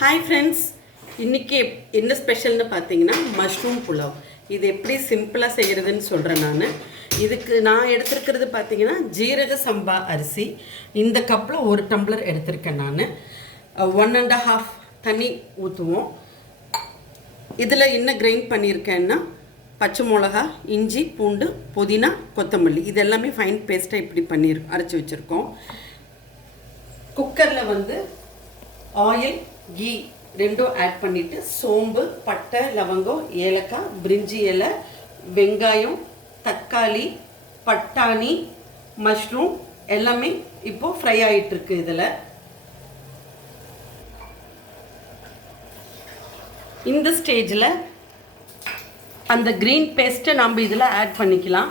Hi friends, இன்றைக்கி என்ன ஸ்பெஷல்னு பார்த்தீங்கன்னா மஷ்ரூம் புலாவ். இது எப்படி சிம்பிளாக செய்கிறதுன்னு சொல்கிறேன். இதுக்கு நான் எடுத்துருக்கிறது பார்த்தீங்கன்னா ஜீரக சம்பா அரிசி. இந்த கப்பில் 1 டம்ளர் எடுத்திருக்கேன். நான் 1.5 தண்ணி ஊற்றுவோம். இதில் என்ன கிரைண்ட் பண்ணியிருக்கேன்னா பச்சை மிளகா, இஞ்சி, பூண்டு, புதினா, கொத்தமல்லி இது எல்லாமே ஃபைன் பேஸ்ட்டாக இப்படி அரைச்சி வச்சுருக்கோம். குக்கரில் ஆயில், கீ ரெண்டும் ஆட் பண்ணிவிட்டு சோம்பு, பட்டை, லவங்கம், ஏலக்காய், பிரிஞ்சி இலை, வெங்காயம், தக்காளி, பட்டாணி, மஷ்ரூம் எல்லாமே இப்போது ஃப்ரை ஆகிட்டுருக்கு. இதில் இந்த ஸ்டேஜில் அந்த க்ரீன் பேஸ்ட்டை நம்ம இதில் ஆட் பண்ணிக்கலாம்.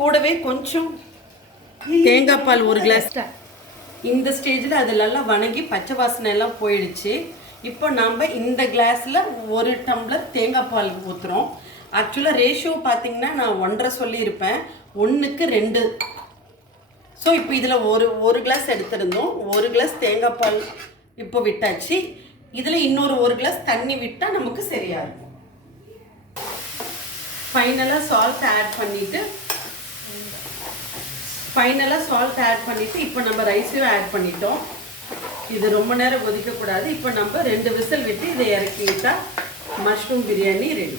கூடவே கொஞ்சம் தேங்காய் பால் 1 கிளாஸ். இந்த ஸ்டேஜில் அதிலெல்லாம் வணங்கி பச்சை வாசனை எல்லாம் போயிடுச்சு. இப்போ நம்ம இந்த கிளாஸில் 1 டம்ளர் தேங்காய் பால் ஊற்றுறோம். ஆக்சுவலாக ரேஷியோ பார்த்திங்கன்னா நான் 1.5 சொல்லியிருப்பேன், 1க்கு 2. ஸோ இப்போ இதில் ஒரு கிளாஸ் எடுத்துருந்தோம். 1 கிளாஸ் தேங்காய் பால் இப்போ விட்டாச்சு. இதில் இன்னொரு 1 கிளாஸ் தண்ணி விட்டால் நமக்கு சரியாக இருக்கும். ஃபைனலாக சால்ட் ஆட் பண்ணிவிட்டு இப்போ நம்ம ரைஸையும் ஆட் பண்ணிட்டோம். இது ரொம்ப நேரம் கொதிக்கக்கூடாது. இப்போ நம்ம 2 விசில் விட்டு இதை இறக்கி விட்டால் மஷ்ரூம் பிரியாணி ரெடி.